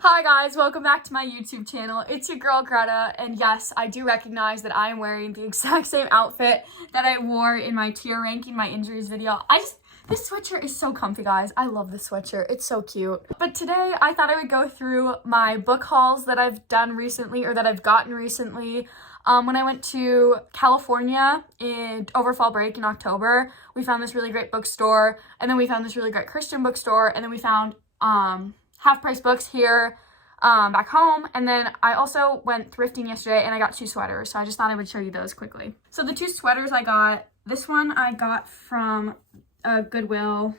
Hi guys, welcome back to my YouTube channel. It's your girl Greta, and yes, I do recognize that I am wearing the exact same outfit that I wore in my tier ranking my injuries video. This sweatshirt is so comfy, guys. I love this sweatshirt. It's so cute. But today I thought I would go through my book hauls that I've done recently or that I've gotten recently. When I went to California over fall break in October, we found this really great bookstore, and then we found this really great Christian bookstore, and then we found half-price books here back home. And then I also went thrifting yesterday and I got 2 sweaters, so I just thought I would show you those quickly. So the 2 sweaters I got, this one I got from Goodwill.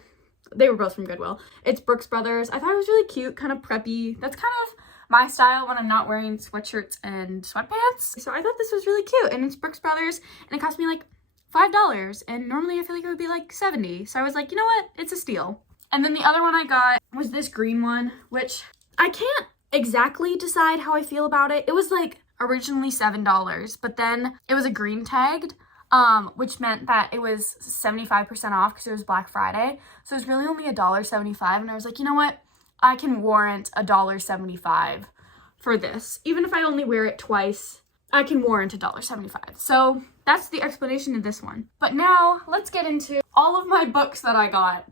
They were both from Goodwill. It's Brooks Brothers. I thought it was really cute, kind of preppy. That's kind of my style when I'm not wearing sweatshirts and sweatpants. So I thought this was really cute, and it's Brooks Brothers, and it cost me like $5, and normally I feel like it would be like $70. So I was like, you know what? It's a steal. And then the other one I got was this green one, which I can't exactly decide how I feel about it. It was like originally $7, but then it was a green tagged, which meant that it was 75% off because it was Black Friday. So it was really only $1.75, and I was like, you know what? I can warrant $1.75 for this. Even if I only wear it twice, I can warrant $1.75. So that's the explanation of this one. But now let's get into all of my books that I got.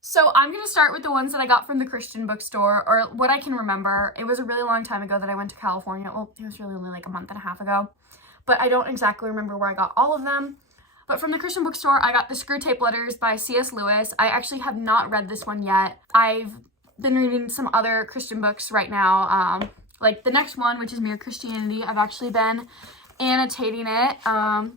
So I'm going to start with the ones that I got from the Christian bookstore, or what I can remember. It was a really long time ago that I went to California. Well, it was really only like a month and a half ago, but I don't exactly remember where I got all of them. But from the Christian bookstore, I got the Screw Tape Letters by C.S. Lewis. I actually have not read this one yet. I've been reading some other Christian books right now, like the next one, which is Mere Christianity. I've actually been annotating it.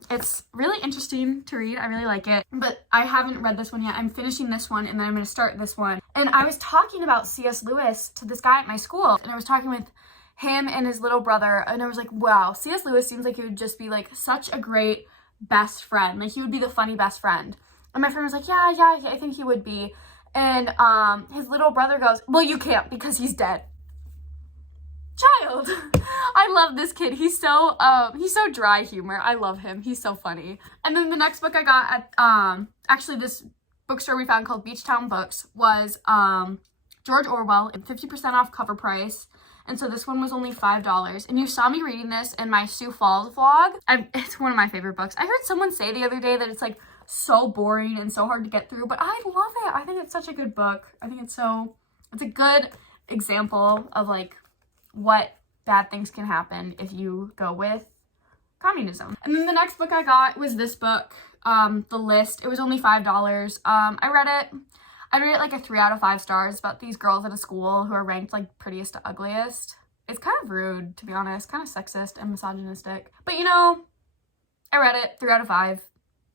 It's really interesting to read. I really like it, but I haven't read this one yet. I'm finishing this one, and then I'm going to start this one. And I was talking about C.S. Lewis to this guy at my school, and I was talking with him and his little brother, and I was like, wow, C.S. Lewis seems like he would just be like such a great best friend. Like, he would be the funny best friend. And my friend was like, yeah, I think he would be. And his little brother goes, well, you can't because he's dead. Child. I love this kid. He's so dry humor. I love him. He's so funny. And then the next book I got at actually this bookstore we found called Beachtown Books was George Orwell at 50% off cover price. And so this one was only $5. And you saw me reading this in my Sioux Falls vlog. It's one of my favorite books. I heard someone say the other day that it's like so boring and so hard to get through, but I love it. I think it's such a good book. I think it's a good example of like what bad things can happen if you go with communism. And then the next book I got was this book, The List. It was only $5. I read it like a 3 out of 5 stars. It's about these girls at a school who are ranked like prettiest to ugliest. It's kind of rude, to be honest, kind of sexist and misogynistic. But you know, I read it, 3 out of 5.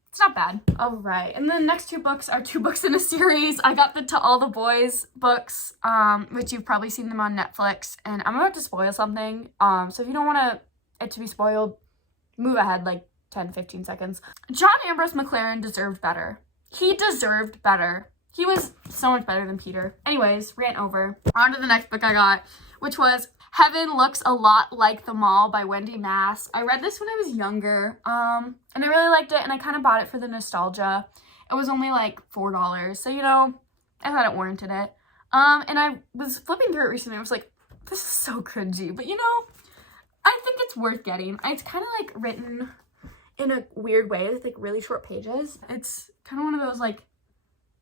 It's not bad. All right, and then the next 2 books are 2 books in a series. I got the To All the Boys books, which you've probably seen them on Netflix, and I'm about to spoil something. So if you don't want it to be spoiled, move ahead like 10-15 seconds. John Ambrose McLaren deserved better. He deserved better. He was so much better than Peter. Anyways, rant over. On to the next book I got, which was Heaven Looks a Lot Like the Mall by Wendy Mass. I read this when I was younger, and I really liked it, and I kind of bought it for the nostalgia. It was only like $4, so you know, I thought it warranted it. And I was flipping through it recently, I was like, this is so cringy, but you know, I think it's worth getting. It's kind of like written in a weird way, with like really short pages. It's kind of one of those like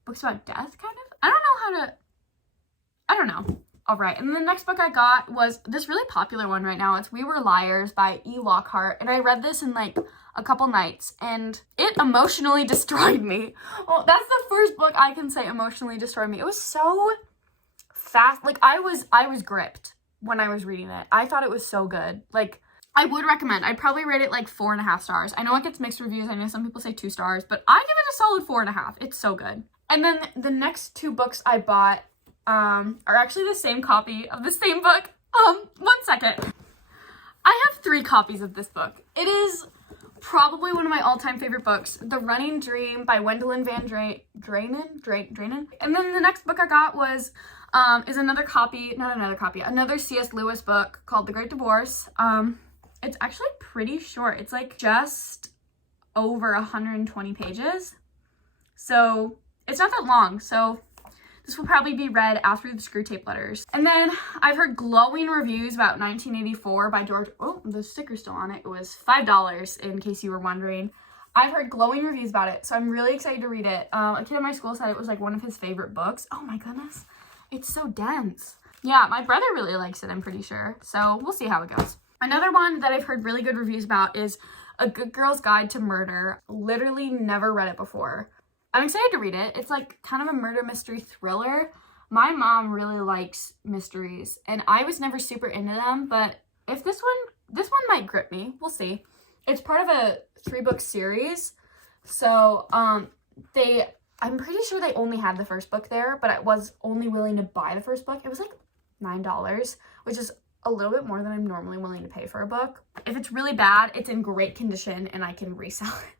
books about death, kind of. I don't know. All right, and then the next book I got was this really popular one right now. It's We Were Liars by E. Lockhart, and I read this in like a couple nights, and it emotionally destroyed me. Well, that's the first book I can say emotionally destroyed me. It was so fast. Like, I was gripped when I was reading it. I thought it was so good. Like, I would recommend. I'd probably rate it like 4.5 stars. I know it gets mixed reviews. I know some people say 2 stars, but I give it a solid 4.5. It's so good. And then the next 2 books I bought are actually the same copy of the same book. 1 second. I have 3 copies of this book. It is probably one of my all-time favorite books, The Running Dream by Wendelin Van Draanen. And then the next book I got was another C.S. Lewis book called The Great Divorce. It's actually pretty short. It's like just over 120 pages. So it's not that long. So This will probably be read after the Screw Tape Letters. And then I've heard glowing reviews about 1984 by George. Oh, the sticker's still on it. It was $5 in case you were wondering. I've heard glowing reviews about it, so I'm really excited to read it. A kid at my school said it was like one of his favorite books. Oh my goodness, it's so dense. Yeah, my brother really likes it, I'm pretty sure. So we'll see how it goes. Another one that I've heard really good reviews about is A Good Girl's Guide to Murder. Literally never read it before. I'm excited to read it. It's like kind of a murder mystery thriller. My mom really likes mysteries, and I was never super into them, but if this one might grip me. We'll see. It's part of a 3-book series. So, I'm pretty sure they only had the first book there, but I was only willing to buy the first book. It was like $9, which is a little bit more than I'm normally willing to pay for a book. If it's really bad, it's in great condition and I can resell it.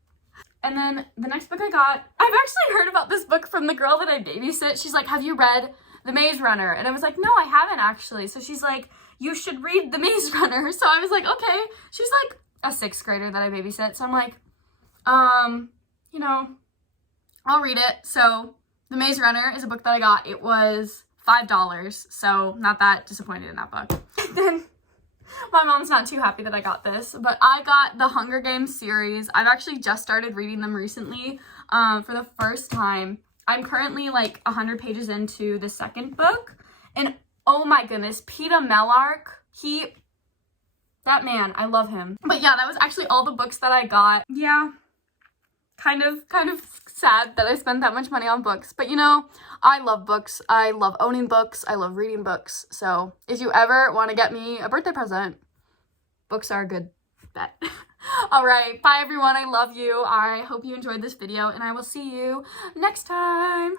And then the next book I got, I've actually heard about this book from the girl that I babysit. She's like, have you read The Maze Runner? And I was like, no, I haven't actually. So she's like, you should read The Maze Runner. So I was like, okay. She's like a 6th grader that I babysit. So I'm like, you know, I'll read it. So The Maze Runner is a book that I got. It was $5. So not that disappointed in that book. Then my mom's not too happy that I got this, but I got the Hunger Games series. I've actually just started reading them recently for the first time. I'm currently like 100 pages into the 2nd book, and oh my goodness, Peter Mellark, that man, I love him. But yeah, that was actually all the books that I got. Yeah, kind of sad that I spent that much money on books, but you know, I love books. I love owning books. I love reading books. So if you ever want to get me a birthday present, books are a good bet. All right, bye everyone. I love you. I hope you enjoyed this video, and I will see you next time.